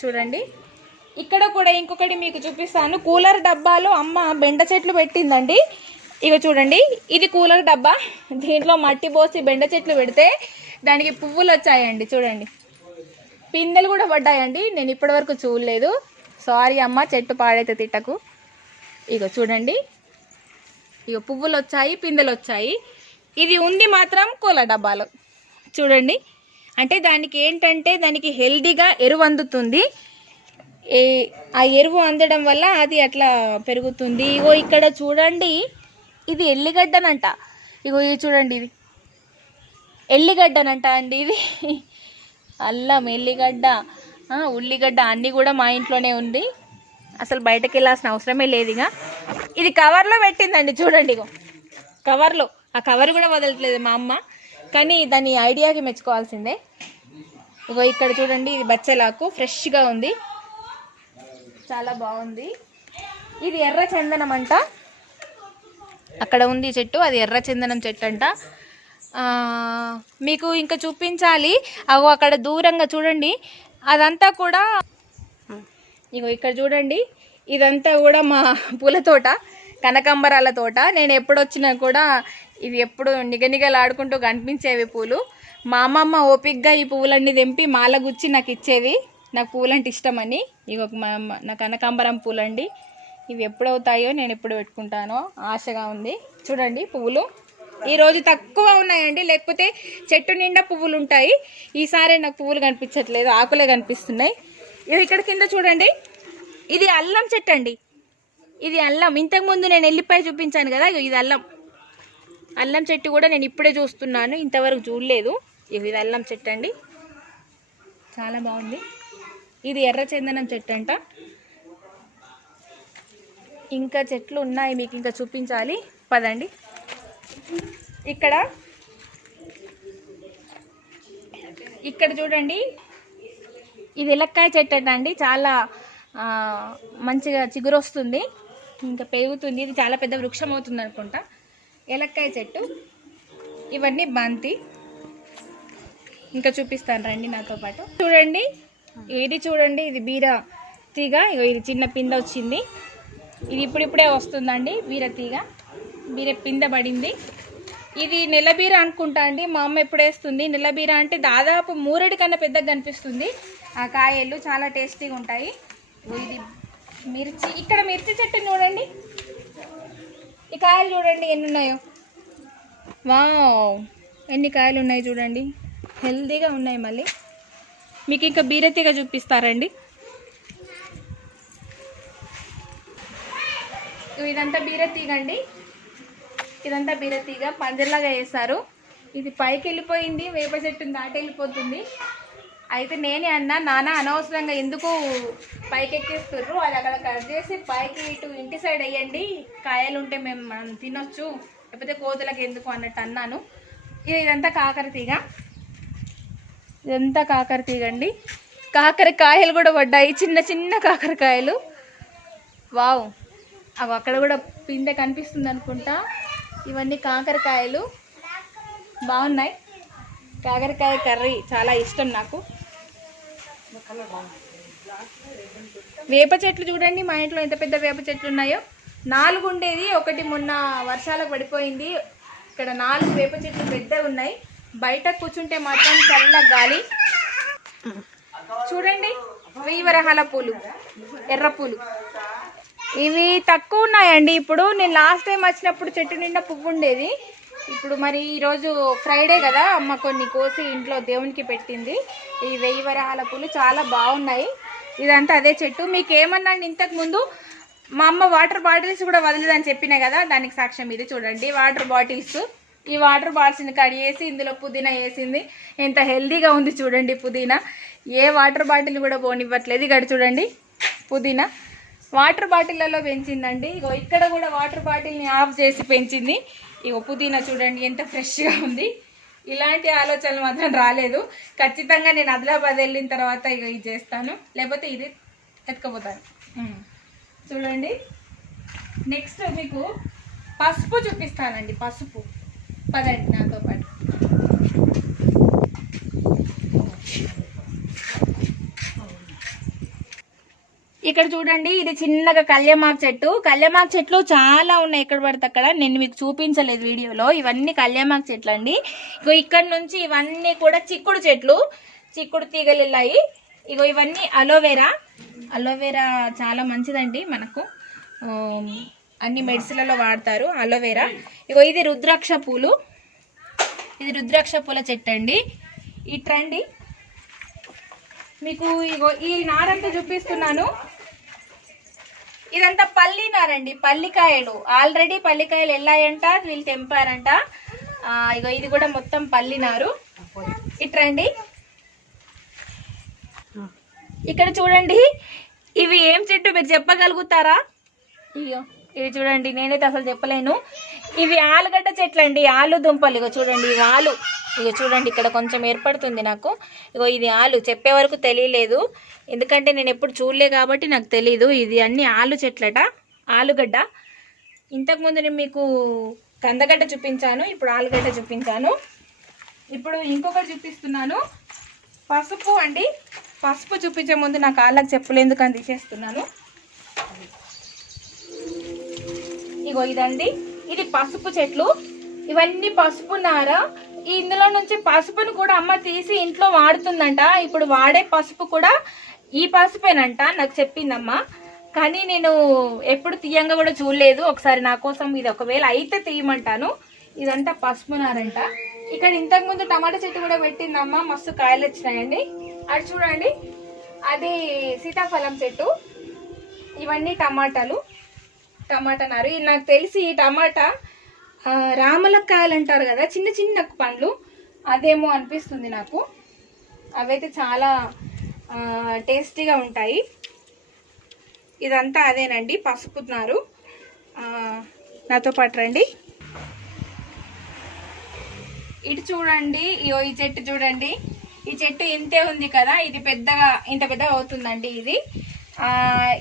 చూడండి, ఇక్కడ కూడా ఇంకొకటి మీకు చూపిస్తాను. కూలర్ డబ్బాలో అమ్మ బెండ చెట్లు పెట్టిందండి. ఇక చూడండి, ఇది కూలర్ డబ్బా. దీంట్లో మట్టి పోసి బెండ చెట్లు పెడితే దానికి పువ్వులు వచ్చాయండి. చూడండి, పిందెలు కూడా పడ్డాయండి. నేను ఇప్పటివరకు చూడలేదు, సారీ అమ్మ, చెట్టు పాడైతే తిట్టకు. ఇక చూడండి, ఇక పువ్వులు వచ్చాయి, పిందెలు వచ్చాయి. ఇది ఉంది మాత్రం కూలర్ డబ్బాలో. చూడండి, అంటే దానికి ఏంటంటే దానికి హెల్దీగా ఎరువు అందుతుంది. ఆ ఎరువు అందడం వల్ల అది అట్లా పెరుగుతుంది. ఇగో ఇక్కడ చూడండి, ఇది ఎల్లిగడ్డనంట. ఇగో ఇది చూడండి, ఇది ఎల్లిగడ్డనంట అండి. ఇది అల్లం, ఎల్లిగడ్డ, ఉల్లిగడ్డ అన్నీ కూడా మా ఇంట్లోనే ఉంది. అసలు బయటకు వెళ్ళాల్సిన అవసరమే లేదు. ఇక ఇది కవర్లో పెట్టిందండి. చూడండి, ఇగో కవర్లో, ఆ కవర్ కూడా వదలట్లేదు మా అమ్మ, కానీ దాని ఐడియాకి మెచ్చుకోవాల్సిందే. ఇగో ఇక్కడ చూడండి, ఇది బచ్చలాకు ఫ్రెష్గా ఉంది, చాలా బాగుంది. ఇది ఎర్ర చందనం అంట. అక్కడ ఉంది చెట్టు, అది ఎర్ర చందనం చెట్టు అంట. మీకు ఇంకా చూపించాలి. అగో అక్కడ దూరంగా చూడండి, అదంతా కూడా ఇగో ఇక్కడ చూడండి, ఇదంతా కూడా మా పూల తోట, కనకాంబరాల తోట. నేను ఎప్పుడు వచ్చినా కూడా ఇవి ఎప్పుడు నిగనిగలాడుకుంటూ కనిపించేవి పూలు. మా అమ్మమ్మ ఓపిక్గా ఈ పువ్వులన్నీ తెంపి మాల గుచ్చి నాకు ఇచ్చేది, నాకు పూలంటే ఇష్టమని. ఇవి ఒక నా కనకాంబరం పూలండి. ఇవి ఎప్పుడవుతాయో, నేను ఎప్పుడు పెట్టుకుంటానో ఆశగా ఉంది. చూడండి పువ్వులు ఈరోజు తక్కువ ఉన్నాయండి, లేకపోతే చెట్టు నిండా పువ్వులు ఉంటాయి. ఈసారి నాకు పువ్వులు కనిపించట్లేదు, ఆకులే కనిపిస్తున్నాయి. ఇవి ఇక్కడ కింద చూడండి, ఇది అల్లం చెట్టు అండి. ఇది అల్లం. ఇంతకుముందు నేను ఎల్లిపాయ చూపించాను కదా, ఇది అల్లం. అల్లం చెట్టు కూడా నేను ఇప్పుడే చూస్తున్నాను, ఇంతవరకు చూడలేదు. ఇది అల్లం చెట్టు అండి, చాలా బాగుంది. ఇది ఎర్ర చందనం చెట్టు అంట. ఇంకా చెట్లు ఉన్నాయి, మీకు ఇంకా చూపించాలి, పదండి. ఇక్కడ చూడండి, ఇది ఎలక్కాయ చెట్టు అండి. చాలా మంచిగా చిగురు వస్తుంది, ఇంకా పెరుగుతుంది. ఇది చాలా పెద్ద వృక్షం అవుతుంది అనుకుంటా, ఎలక్కాయ చెట్టు. ఇవన్నీ బంతి. ఇంకా చూపిస్తాను, రండి నాతో పాటు. చూడండి, ఇది చూడండి, ఇది బీర తీగ. ఇది చిన్న పిందె వచ్చింది, ఇది ఇప్పుడిప్పుడే వస్తుందండి. బీర తీగ, బీర పిందె పడింది. ఇది నెలబీర అనుకుంటా అండి, మా అమ్మ ఎప్పుడు వేస్తుంది. నెలబీర అంటే దాదాపు 3 కన్నా పెద్దగా కనిపిస్తుంది. ఆ కాయలు చాలా టేస్టీగా ఉంటాయి. ఇది మిర్చి. ఇక్కడ మిర్చి చెట్టు చూడండి, ఈ కాయలు చూడండి ఎన్ని ఉన్నాయో. వావ్, ఎన్ని కాయలు ఉన్నాయి చూడండి, హెల్దీగా ఉన్నాయి. మళ్ళీ మీకు ఇంకా బీరతీగ చూపిస్తారండి. ఇదంతా బీరతీగ అండి, ఇదంతా బీరతీగ పందిర్లాగా వేస్తారు. ఇది పైకి వెళ్ళిపోయింది, వేప చెట్టుని దాటి వెళ్ళిపోతుంది. అయితే నేనే అన్నా, నాన్న అనవసరంగా ఎందుకు పైకి ఎక్కేస్తుర్రు, అది అక్కడ కట్ చేసి పైకి ఇటు ఇంటి సైడ్ వేయండి, కాయలు ఉంటే మనం తినొచ్చు, లేకపోతే కోతులకు ఎందుకు అన్నట్టు అన్నాను. ఇదంతా కాకర తీగ, ఇదంతా కాకర తీగ అండి. కాకరకాయలు కూడా పడ్డాయి, చిన్న చిన్న కాకరకాయలు. వావ్, అవి అక్కడ కూడా పిందె కనిపిస్తుంది అనుకుంటా. ఇవన్నీ కాకరకాయలు, బాగున్నాయి. కాకరకాయ కర్రీ చాలా ఇష్టం నాకు. వేప చెట్లు చూడండి, మా ఇంట్లో ఎంత పెద్ద వేప చెట్లు ఉన్నాయో. 4 ఉండేది, ఒకటి మొన్న వర్షాలకు పడిపోయింది. ఇక్కడ 4 వేప చెట్లు పెద్దగా ఉన్నాయి. బయట కూర్చుంటే మాత్రం చల్ల గాలి. చూడండి, 1000 వరహాల పూలు, ఎర్ర పూలు. ఇవి తక్కువ ఉన్నాయండి. ఇప్పుడు నేను లాస్ట్ టైం వచ్చినప్పుడు చెట్టు నిండా పువ్వు ఉండేది. ఇప్పుడు మరి ఈరోజు ఫ్రైడే కదా, అమ్మ కొన్ని కోసి ఇంట్లో దేవునికి పెట్టింది. ఈ 1000 వరహాల పూలు చాలా బాగున్నాయి. ఇదంతా అదే చెట్టు. మీకు ఏమన్నా ఇంతకు ముందు మా అమ్మ వాటర్ బాటిల్స్ కూడా వదలదని చెప్పినా కదా, దానికి సాక్ష్యం ఇది. చూడండి, వాటర్ బాటిల్స్. ఈ వాటర్ బాటిల్స్ని కడిగేసి ఇందులో పుదీనా వేసింది. ఎంత హెల్దీగా ఉంది చూడండి పుదీనా. ఏ వాటర్ బాటిల్ కూడా పోనివ్వట్లేదు. ఇక్కడ చూడండి పుదీనా వాటర్ బాటిళ్లలో పెంచిందండి. ఇగో ఇక్కడ కూడా వాటర్ బాటిల్ని ఆఫ్ చేసి పెంచింది. ఇగో పుదీనా చూడండి ఎంత ఫ్రెష్గా ఉంది. ఇలాంటి ఆలోచనలు మాత్రం రాలేదు. ఖచ్చితంగా నేను ఆదిలాబాద్ వెళ్ళిన తర్వాత ఇక ఇది చేస్తాను, లేకపోతే ఇది ఎత్తుకపోతాను. చూడండి, నెక్స్ట్ మీకు పసుపు చూపిస్తానండి. పసుపు, పదండి నాతో పాటు. ఇక్కడ చూడండి, ఇది చిన్నగా కళ్యామాకు చెట్టు. కళ్యామాకు చెట్లు చాలా ఉన్నాయి, ఎక్కడ పడితే అక్కడ. నేను మీకు చూపించలేదు వీడియోలో. ఇవన్నీ కళ్యామాకు చెట్లు అండి. ఇగో ఇక్కడ నుంచి ఇవన్నీ కూడా చిక్కుడు చెట్లు, చిక్కుడు తీగలు వెళ్ళాయి. ఇగో ఇవన్నీ అలోవెరా. అలోవెరా చాలా మంచిదండి మనకు, అన్ని మెడిసిన్లలో వాడతారు అలోవెరా. ఇగో ఇది రుద్రాక్ష పూలు, ఇది రుద్రాక్ష పూల చెట్టు అండి. ఇట్రండి, మీకు ఇగో ఈ నారంతా చూపిస్తున్నాను. ఇదంతా పల్లి నారండి, పల్లికాయలు. ఆల్రెడీ పల్లికాయలు వెళ్ళాయంట, వీళ్ళు తెంపారంట. ఇగో ఇది కూడా మొత్తం పల్లి నారు. ఇట్రండి, ఇక్కడ చూడండి, ఇవి ఏం చెట్టు మీరు చెప్పగలుగుతారా? ఇగో ఇవి చూడండి, నేనైతే అసలు చెప్పలేను. ఇవి ఆలుగడ్డ చెట్లు అండి, ఆలు దుంపలు. ఇగో చూడండి, ఇవి ఆలు. ఇగో చూడండి, ఇక్కడ కొంచెం ఏర్పడుతుంది నాకు. ఇగో ఇది ఆలు. చెప్పే వరకు తెలియలేదు, ఎందుకంటే నేను ఎప్పుడు చూడలే కాబట్టి నాకు తెలీదు. ఇది అన్ని ఆలు చెట్లట, ఆలుగడ్డ. ఇంతకుముందు నేను మీకు కందగడ్డ చూపించాను, ఇప్పుడు ఆలుగడ్డ చూపించాను. ఇప్పుడు ఇంకొకటి చూపిస్తున్నాను, పసుపు అండి. పసుపు చూపించే ముందు నా కాళ్ళకి చెప్పులు ఎందుకని తీసేస్తున్నాను. ఇగో ఇదండి, ఇది పసుపు చెట్లు. ఇవన్నీ పసుపు నార. ఇందులో నుంచి పసుపును కూడా అమ్మ తీసి ఇంట్లో వాడుతుందంట. ఇప్పుడు వాడే పసుపు కూడా ఈ పసుపేనంట, నాకు చెప్పిందమ్మ. కానీ నేను ఎప్పుడు తీయంగా కూడా చూడలేదు. ఒకసారి నా కోసం ఇది ఒకవేళ అయితే తీయమంటాను. ఇదంతా పసుపు నారంట. ఇక్కడ ఇంతకుముందు టమాటా చెట్టు కూడా పెట్టిందమ్మ, మస్తు కాయలు వచ్చినాయండి. అది చూడండి, అది సీతాఫలం చెట్టు. ఇవన్నీ టమాటాలు, టమాటా నారు. ఇది నాకు తెలిసి ఈ టమాటా రామలక్కాయలు అంటారు కదా, చిన్న చిన్న పండ్లు, అదేమో అనిపిస్తుంది నాకు. అవైతే చాలా టేస్టీగా ఉంటాయి. ఇదంతా అదేనండి, పసుపు నారు. నాతో పాటు రండి. ఇటు చూడండి, ఈ చెట్టు చూడండి. ఈ చెట్టు ఇంతే ఉంది కదా, ఇది పెద్దగా ఇంత పెద్దగా అవుతుందండి.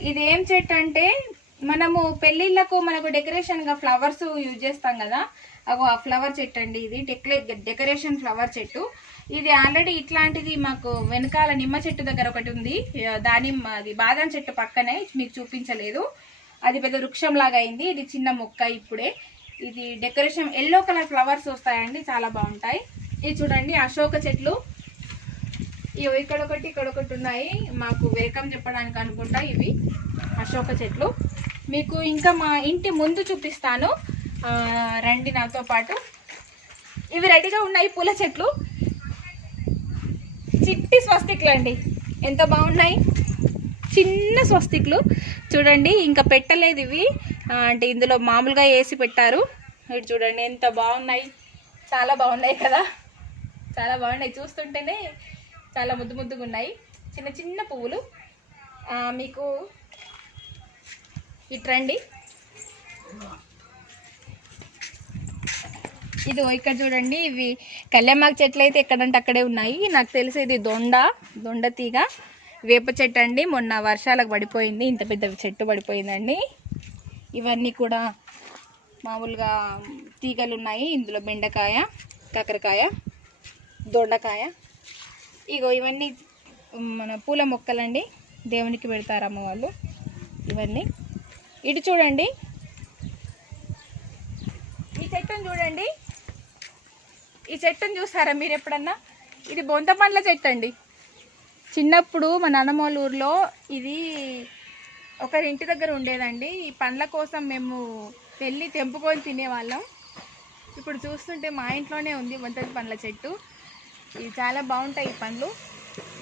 ఇది ఏం చెట్టు అంటే, మనము పెళ్ళిళ్ళకు మనకు డెకరేషన్గా ఫ్లవర్స్ యూజ్ చేస్తాం కదా, ఆ ఫ్లవర్ చెట్టు అండి. ఇది డెకరేషన్ ఫ్లవర్ చెట్టు. ఇది ఆల్రెడీ ఇట్లాంటిది మాకు వెనకాల నిమ్మ చెట్టు దగ్గర ఒకటి ఉంది, అది బాదం చెట్టు పక్కనే, మీకు చూపించలేదు. అది పెద్ద వృక్షం లాగా అయింది. ఇది చిన్న మొక్క ఇప్పుడే. ఇది డెకరేషన్ ఎల్లో కలర్ ఫ్లవర్స్ వస్తాయండి, చాలా బాగుంటాయి. ఇది చూడండి, అశోక చెట్లు. ఇక్కడ ఒకటి ఉన్నాయి. మాకు వెల్కమ్ చెప్పడానికి అనుకుంటా ఇవి అశోక చెట్లు. మీకు ఇంకా మా ఇంటి ముందు చూపిస్తాను, రండి నాతో పాటు. ఇవి రెడీగా ఉన్నాయి పూల చెట్లు. చిట్టి స్వస్తిక్లు అండి, ఎంత బాగున్నాయి, చిన్న స్వస్తిక్లు చూడండి. ఇంకా పెట్టలేదు ఇవి, అంటే ఇందులో మామూలుగా వేసి పెట్టారు. ఇటు చూడండి ఎంత బాగున్నాయి, చాలా బాగున్నాయి కదా, చాలా బాగున్నాయి. చూస్తుంటేనే చాలా ముద్దు ముద్దుగా ఉన్నాయి, చిన్న చిన్న పువ్వులు. మీకు ఇట్రండి, ఇది ఇక్కడ చూడండి. ఇవి కళ్యామాకు చెట్లు అయితే ఎక్కడంటే అక్కడే ఉన్నాయి. నాకు తెలిసి ఇది దొండ తీగ వేప చెట్టు అండి. మొన్న వర్షాలకు పడిపోయింది, ఇంత పెద్ద చెట్టు పడిపోయిందండి. ఇవన్నీ కూడా మామూలుగా తీగలు ఉన్నాయి. ఇందులో బెండకాయ, కాకరకాయ, దొండకాయ. ఇగో ఇవన్నీ మన పూల మొక్కలండి, దేవునికి పెడతారు అమ్మ వాళ్ళు. ఇవన్నీ ఇటు చూడండి, ఈ చెట్టును చూడండి. ఈ చెట్టును చూసారా మీరు ఎప్పుడన్నా? ఇది బొంత పండ్ల చెట్టు అండి. చిన్నప్పుడు మా నాన్నమ్మ వాళ్ళ ఊర్లో ఇది ఒకరింటి దగ్గర ఉండేదండి. ఈ పండ్ల కోసం మేము వెళ్ళి తెంపుకొని తినేవాళ్ళం. ఇప్పుడు చూస్తుంటే మా ఇంట్లోనే ఉంది బొంత పండ్ల చెట్టు. ఇవి చాలా బాగుంటాయి ఈ పండ్లు.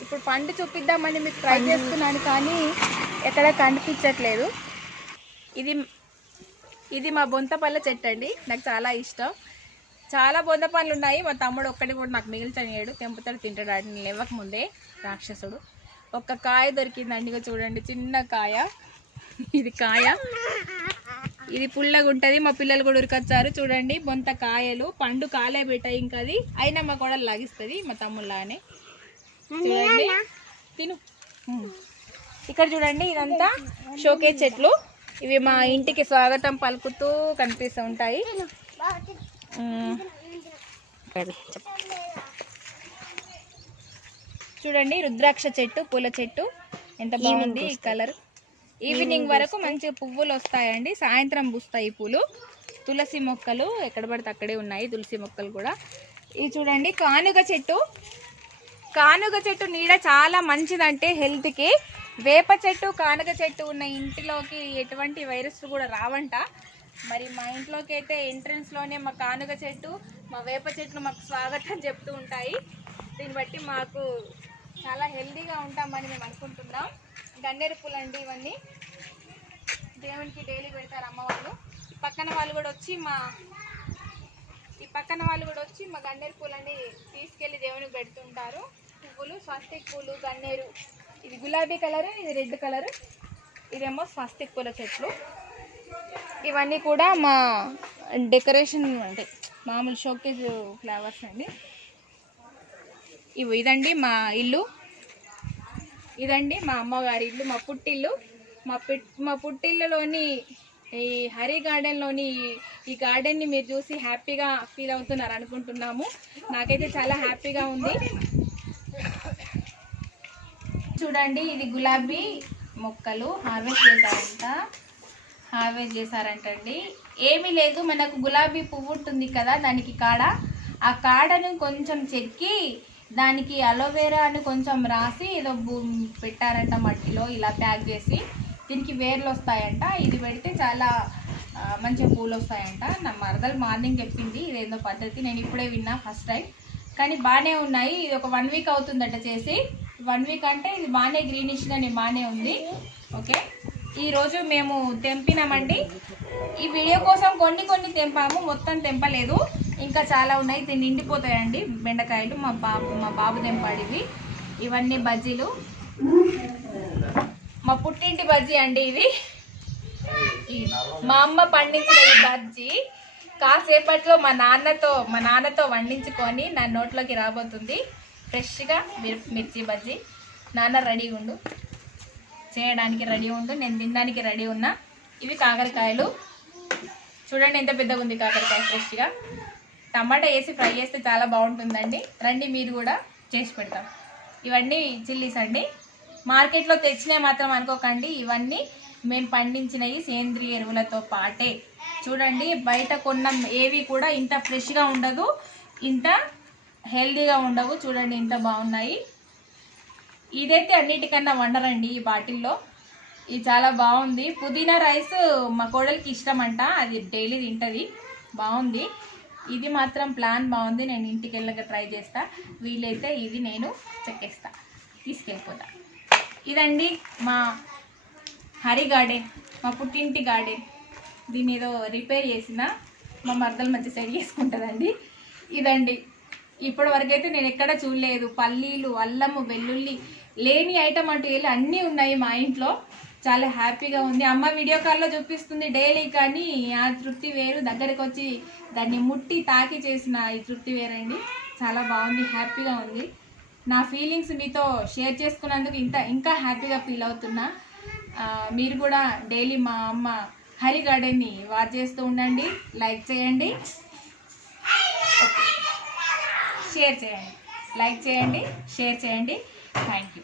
ఇప్పుడు పండు చూపిద్దామని మీకు ట్రై చేస్తున్నాను, కానీ ఎక్కడ కనిపించట్లేదు. ఇది మా బొంత పళ్ళ చెట్టు అండి. నాకు చాలా ఇష్టం. చాలా బొంత పండ్లు ఉన్నాయి. మా తమ్ముడు ఒక్కటి కూడా నాకు మిగిల్చనియాడు, తెంపుతాడు, తింటాడు. వాటిని లేవకముందే రాక్షసుడు. ఒక్క కాయ దొరికిందండి, ఇక చూడండి, చిన్న కాయ. ఇది కాయ, ఇది పుల్లగా ఉంటుంది. మా పిల్లలు కూడా ఉరికొచ్చారు చూడండి. బొంత కాయలు, పండు కాలే పెట్టాయి ఇంకా. అది అయినా మా కూడా లాగిస్తుంది మా తమ్ముళ్ళనే. చూడండి, తిను. ఇక్కడ చూడండి, ఇదంతా షోకేజ్ చెట్లు. ఇవి మా ఇంటికి స్వాగతం పలుకుతూ కనిపిస్తూ ఉంటాయి. చూడండి, రుద్రాక్ష చెట్టు, పూల చెట్టు ఎంత బాగుంది ఈ కలర్. ఈవినింగ్ వరకు మంచిగా పువ్వులు వస్తాయండి, సాయంత్రం పూస్తాయి పూలు. తులసి మొక్కలు ఎక్కడ పడితే అక్కడే ఉన్నాయి, తులసి మొక్కలు కూడా. ఇది చూడండి, కానుగ చెట్టు. కానుగ చెట్టు నీడ చాలా మంచిదంటే హెల్త్కి. వేప చెట్టు, కానుగ చెట్టు ఉన్న ఇంటిలోకి ఎటువంటి వైరస్ కూడా రావంట. మరి మా ఇంట్లోకి అయితే ఎంట్రన్స్లోనే మా కానుగ చెట్టు, మా వేప చెట్లు మాకు స్వాగతం చెప్తూ ఉంటాయి. దీన్ని బట్టి మాకు చాలా హెల్తీగా ఉంటామని మేము అనుకుంటున్నాం. గన్నేరు పూలు అండి ఇవన్నీ, దేవునికి డైలీ పెడతారు అమ్మ వాళ్ళు. ఈ పక్కన వాళ్ళు కూడా వచ్చి మా గన్నేరు పూలని తీసుకెళ్ళి దేవునికి పెడుతుంటారు. పువ్వులు, స్వస్తిక్ పూలు, గన్నేరు. ఇది గులాబీ కలరు, ఇది రెడ్ కలరు, ఇదేమో స్వస్తిక్ పూల చెట్లు. ఇవన్నీ కూడా మా డెకరేషన్ అంటే మామూలు షోకేజ్ ఫ్లవర్స్ అండి. ఇదండి మా ఇల్లు, ఇదండి మా అమ్మగారి ఇల్లు, మా పుట్టిల్లు. మా పుట్టిల్లులోని ఈ హరి గార్డెన్లోని ఈ గార్డెన్ని మీరు చూసి హ్యాపీగా ఫీల్ అవుతున్నారు అనుకుంటున్నాము. నాకైతే చాలా హ్యాపీగా ఉంది. చూడండి, ఇది గులాబీ మొక్కలు హార్వెస్ట్ చేశారంటండి. ఏమీ లేదు, మనకు గులాబీ పువ్వు ఉంటుంది కదా, దానికి కాడ, ఆ కాడను కొంచెం చెక్కి దానికి అలోవెరా అని కొంచెం రాసి ఏదో పెట్టారంట మట్టిలో, ఇలా ప్యాక్ చేసి. దీనికి వేర్లు వస్తాయంట. ఇది పెడితే చాలా మంచిగా పూలు వస్తాయంట. నా మరదలు మార్నింగ్ చెప్పింది, ఇదేందో పద్ధతి, నేను ఇప్పుడే విన్నా ఫస్ట్ టైం. కానీ బాగానే ఉన్నాయి. ఇది ఒక 1 వీక్ అవుతుందట చేసి. 1 వీక్ అంటే ఇది బాగానే గ్రీనిష్గానే బాగానే ఉంది. ఓకే, ఈరోజు మేము తెంపినామండి. ఈ వీడియో కోసం కొన్ని తెంపాము, మొత్తం తెంపలేదు, ఇంకా చాలా ఉన్నాయి. దీన్ని నిండిపోతాయండి బెండకాయలు. మా బాబు తెంపాడివి. ఇవన్నీ బజ్జీలు, మా పుట్టింటి బజ్జీ అండి ఇవి. మా అమ్మ పండించిన ఈ బజ్జీ కాసేపట్లో మా నాన్నతో వండించుకొని నా నోట్లోకి రాబోతుంది. ఫ్రెష్గా మిర్చి బజ్జీ. నాన్న రెడీ ఉండు, చేయడానికి రెడీ ఉండు, నేను తినడానికి రెడీ ఉన్నా. ఇవి కాకరకాయలు చూడండి, ఎంత పెద్దగా ఉంది కాకరకాయ. ఫ్రెష్గా టమాటా వేసి ఫ్రై చేస్తే చాలా బాగుంటుందండి. రండి, మీరు కూడా చేసి పెడతాం. ఇవన్నీ చిల్లీస్ అండి, మార్కెట్లో తెచ్చినవి మాత్రం అనుకోకండి. ఇవన్నీ మేము పండించినవి సేంద్రియ ఎరువులతో పాటే. చూడండి, బయట కొన్న ఏవి కూడా ఇంత ఫ్రెష్గా ఉండదు, ఇంత హెల్తీగా ఉండవు. చూడండి ఇంత బాగున్నాయి. ఇదైతే అన్నిటికన్నా వండరండి ఈ బాటిల్లో. ఇది చాలా బాగుంది. పుదీనా రైస్ మా కోడలికి ఇష్టం అంట, అది డైలీ తింటుంది, బాగుంది. ఇది మాత్రం ప్లాన్ బాగుంది, నేను ఇంటికి వెళ్ళక ట్రై చేస్తా. వీలైతే ఇది నేను చెక్కేస్తా, తీసుకెళ్ళిపోతా. ఇదండి మా హరి గార్డెన్, మా పుట్టింటి గార్డెన్. దీన్ని ఏదో రిపేర్ చేసిన మా మరదలు మధ్య సెట్ చేసుకుంటుందండి. ఇదండి, ఇప్పటి వరకైతే నేను ఎక్కడ చూడలేదు. పల్లీలు, అల్లము, వెల్లుల్లి లేని ఐటమ్ అంటూ వెళ్ళి అన్నీ ఉన్నాయి మా ఇంట్లో. చాలా హ్యాపీగా ఉంది. అమ్మ వీడియో కాల్లో చూపిస్తుంది డైలీ, కానీ ఆ తృప్తి వేరు. దగ్గరకు వచ్చి దాన్ని ముట్టి తాకి చేసిన ఈ తృప్తి వేరండి. చాలా బాగుంది, హ్యాపీగా ఉంది. నా ఫీలింగ్స్ మీతో షేర్ చేసుకున్నందుకు ఇంకా హ్యాపీగా ఫీల్ అవుతున్నా. మీరు కూడా డైలీ మా అమ్మ హరి గార్డెన్ని వాచ్ చేస్తూ ఉండండి. లైక్ చేయండి, షేర్ చేయండి. లైక్ చేయండి, షేర్ చేయండి. Thank you.